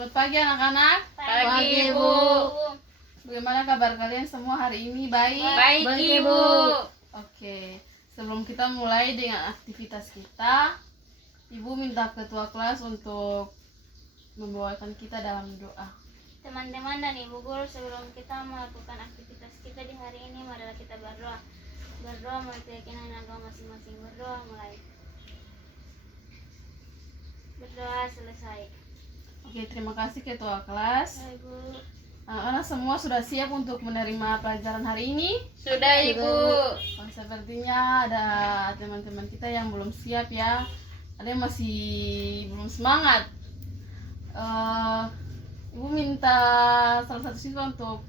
Selamat pagi anak-anak. Pagi, Bu. Bagaimana kabar kalian semua hari ini? Baik? Baik, Ibu. Oke, sebelum kita mulai dengan aktivitas kita, Ibu minta ketua kelas untuk membawakan kita dalam doa. Teman-teman dan Ibu Guru, sebelum kita melakukan aktivitas kita di hari ini, marilah kita berdoa. Berdoa menurut keyakinan agama masing-masing. Berdoa mulai. Berdoa selesai. Oke, terima kasih ketua kelas. Baik, Bu. Anak-anak semua sudah siap untuk menerima pelajaran hari ini? Sudah, Ibu. Oh, sepertinya ada teman-teman kita yang belum siap ya. Ada yang masih belum semangat. Ibu minta salah satu siswa untuk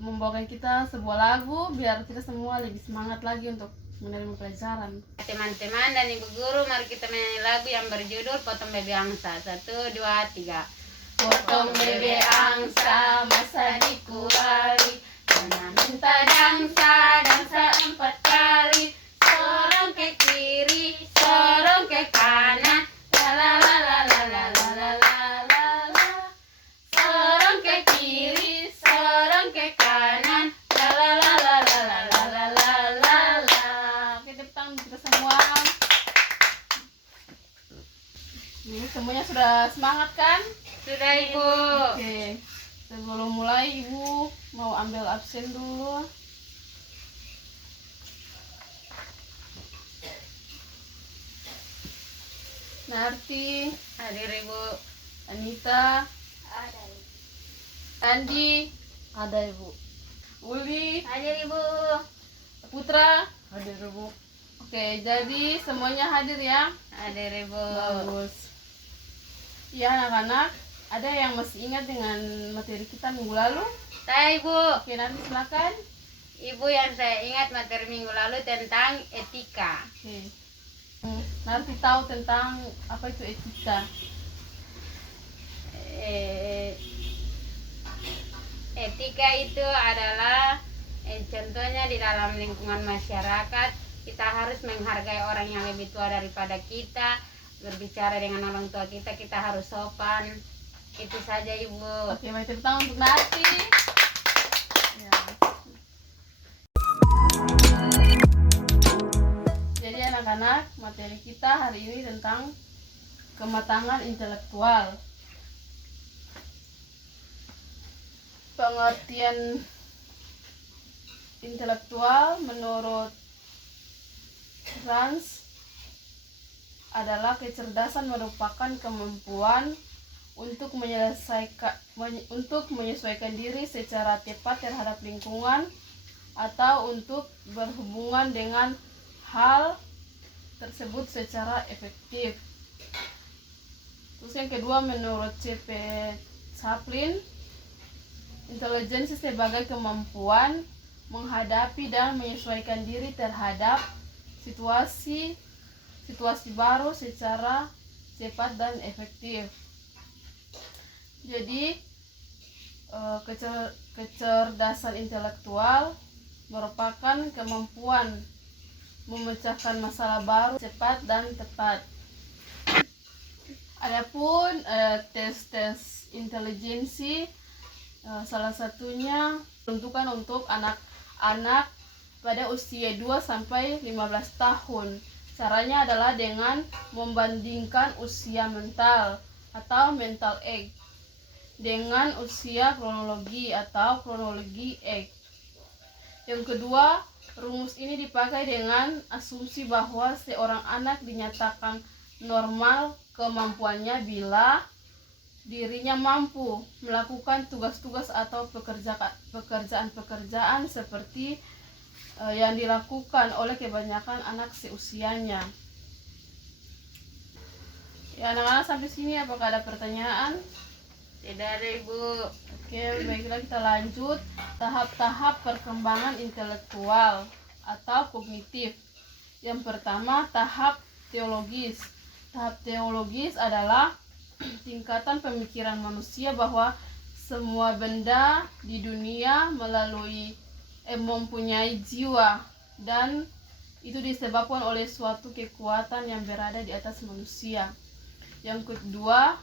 membawakan kita sebuah lagu biar kita semua lebih semangat lagi untuk menerima pelajaran. Teman-teman dan Ibu Guru, mari kita menyanyi lagu yang berjudul Potong Bebek Angsa. 1, 2, 3. Potong bebek angsa masa dikuali, Karena minta dansa 4 kali. Sorong ke kiri, sorong ke kanan. La la la la la la la la la la. Sorong ke kiri, sorong ke kanan. La la la la la la la la la la la. Oke, tepuk tangan kita semua. Ini semuanya sudah semangat kan? Sudah, Ibu. Oke, sebelum mulai Ibu mau ambil absen dulu. Narti, Hadir, Ibu. Anita, Ada, Ibu. Andi, ada Ibu. Uli, Hadir, Ibu. Putra, hadir Ibu. Oke, jadi semuanya hadir ya. Hadir, Ibu. Bagus. Ya anak-anak, ada yang masih ingat dengan materi kita minggu lalu? Saya, Ibu. Oke, nanti silakan. Ibu, yang saya ingat materi minggu lalu tentang etika. Oke. Nanti tahu tentang apa itu etika. Etika itu adalah contohnya di dalam lingkungan masyarakat, kita harus menghargai orang yang lebih tua daripada kita. Berbicara dengan orang tua kita harus sopan. Itu saja, Ibu. Oke, mari tepuk tangan untuk Narti. Ya. Jadi anak-anak, materi kita hari ini tentang kematangan intelektual. Pengertian intelektual menurut Franz adalah kecerdasan merupakan kemampuan untuk menyesuaikan diri secara tepat terhadap lingkungan atau untuk berhubungan dengan hal tersebut secara efektif. Terus yang kedua, menurut C.P. Chaplin, intelijensi sebagai kemampuan menghadapi dan menyesuaikan diri terhadap situasi baru secara cepat dan efektif. Jadi kecerdasan intelektual merupakan kemampuan memecahkan masalah baru cepat dan tepat. Adapun tes intelijensi, salah satunya tentukan untuk anak-anak pada usia 2-15 tahun. Caranya adalah dengan membandingkan usia mental atau mental age dengan usia kronologi atau kronologi age. Yang kedua, rumus ini dipakai dengan asumsi bahwa seorang anak dinyatakan normal kemampuannya bila dirinya mampu melakukan tugas-tugas atau pekerjaan-pekerjaan seperti yang dilakukan oleh kebanyakan anak seusianya. Ya anak-anak, sampai sini apakah ada pertanyaan? Tidak ada, Ibu. Oke, baiklah kita lanjut. Tahap-tahap perkembangan intelektual atau kognitif. Yang pertama, tahap teologis. Tahap teologis adalah tingkatan pemikiran manusia bahwa semua benda di dunia mempunyai jiwa dan itu disebabkan oleh suatu kekuatan yang berada di atas manusia. Yang kedua,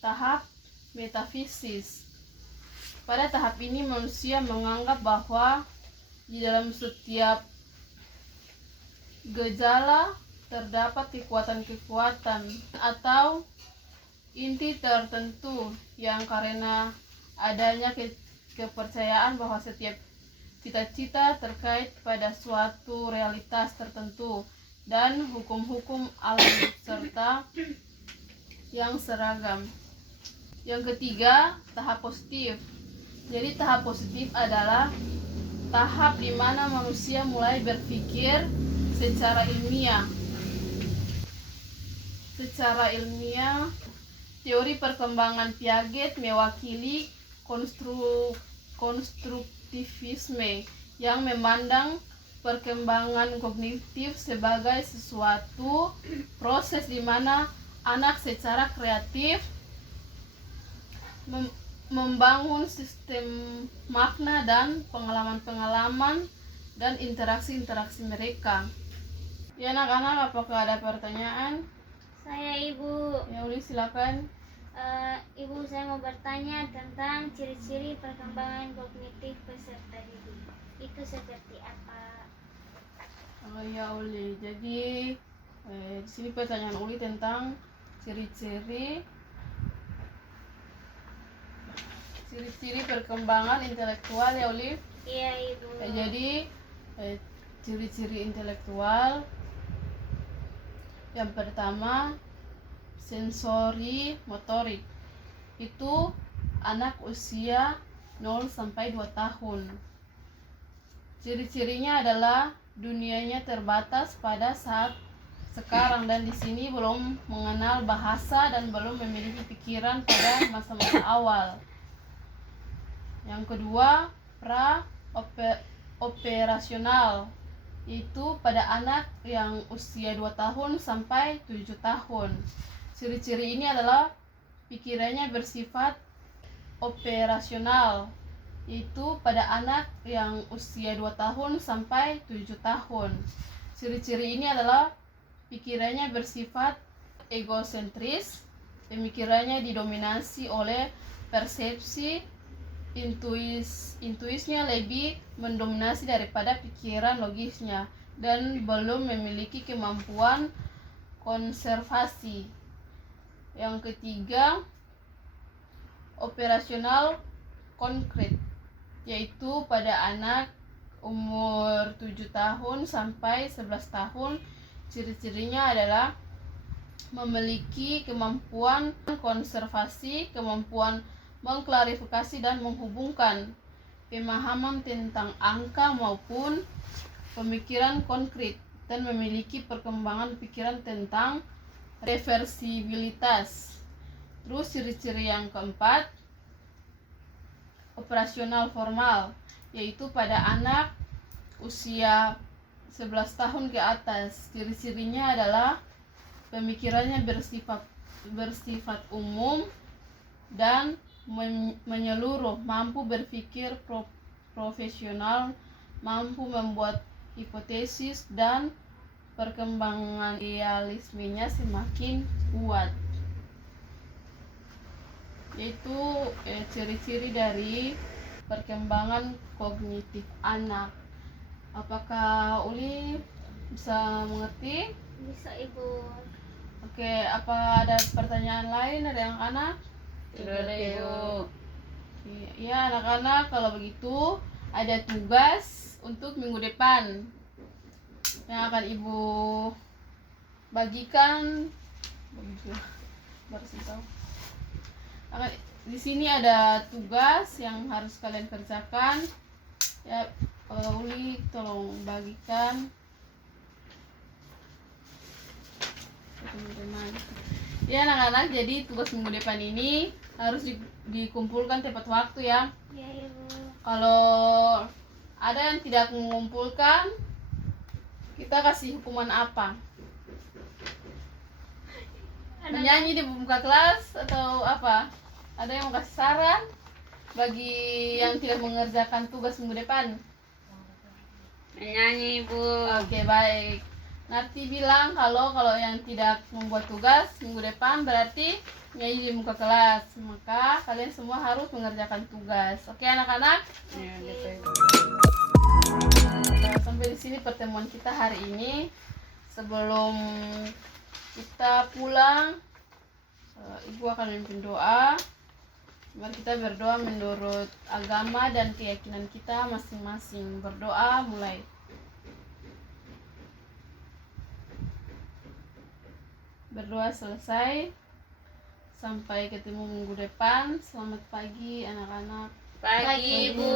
tahap metafisis. Pada tahap ini manusia menganggap bahwa di dalam setiap gejala terdapat kekuatan-kekuatan atau inti tertentu yang karena adanya kepercayaan bahwa setiap cita-cita terkait pada suatu realitas tertentu dan hukum-hukum alam serta yang seragam. Yang ketiga, tahap positif. Jadi tahap positif adalah tahap di mana manusia mulai berpikir secara ilmiah. Secara ilmiah, teori perkembangan Piaget mewakili konstruktivisme yang memandang perkembangan kognitif sebagai sesuatu proses di mana anak secara kreatif membangun sistem makna dan pengalaman-pengalaman dan interaksi-interaksi mereka. Ya anak-anak, apakah ada pertanyaan? Saya Ibu. Ya Uli, silakan. Ibu, saya mau bertanya tentang ciri-ciri perkembangan kognitif peserta didik. Itu seperti apa? Oh ya Uli, jadi di sini pertanyaan Uli tentang ciri-ciri perkembangan intelektual ya Uli. Iya Ibu. Jadi ciri-ciri intelektual yang pertama sensori motorik. Itu anak usia 0 sampai 2 tahun. Ciri-cirinya adalah dunianya terbatas pada saat sekarang dan di sini belum mengenal bahasa dan belum memiliki pikiran pada masa-masa awal. Yang kedua, operasional, itu pada anak yang usia 2 tahun sampai 7 tahun. Ciri-ciri ini adalah pikirannya bersifat operasional, itu pada anak yang usia 2 tahun sampai 7 tahun. Ciri-ciri ini adalah pikirannya bersifat egosentris, pemikirannya didominasi oleh persepsi, intuisinya lebih mendominasi daripada pikiran logisnya dan belum memiliki kemampuan konservasi. Yang ketiga, operasional konkret, yaitu pada anak umur 7 tahun sampai 11 tahun. Ciri-cirinya adalah memiliki kemampuan konservasi, kemampuan mengklarifikasi dan menghubungkan, pemahaman tentang angka maupun pemikiran konkret, dan memiliki perkembangan pikiran tentang reversibilitas. Terus ciri-ciri yang keempat, operasional formal, yaitu pada anak usia 11 tahun ke atas. Ciri-cirinya adalah pemikirannya bersifat umum dan menyeluruh, mampu berpikir profesional, mampu membuat hipotesis, dan perkembangan realismenya semakin kuat. Yaitu ciri-ciri dari perkembangan kognitif anak. Apakah Uli bisa mengerti? Bisa Ibu. Oke, apa ada pertanyaan lain dari anak-anak? Sudah ada Ibu. Ya anak-anak, kalau begitu ada tugas untuk minggu depan yang akan Ibu bagikan. Di sini ada tugas yang harus kalian kerjakan. Ya, Uli tolong bagikan teman-teman. Ya anak-anak, jadi tugas minggu depan ini harus dikumpulkan tepat waktu ya. Ya Ibu. Kalau ada yang tidak mengumpulkan, kita kasih hukuman apa? Menyanyi di muka kelas atau apa? Ada yang mau kasih saran bagi yang tidak mengerjakan tugas minggu depan? Menyanyi Ibu. Oke, baik. Nanti bilang kalau yang tidak membuat tugas minggu depan berarti nyanyi di muka kelas. Maka kalian semua harus mengerjakan tugas. Oke anak-anak? Ya, gitu, Ibu. Nah, sampai di sini pertemuan kita hari ini. Sebelum kita pulang, Ibu akan memimpin doa. Mari kita berdoa menurut agama dan keyakinan kita masing-masing. Berdoa mulai. Berdoa selesai. Sampai ketemu minggu depan. Selamat pagi anak-anak. Pagi, Bu.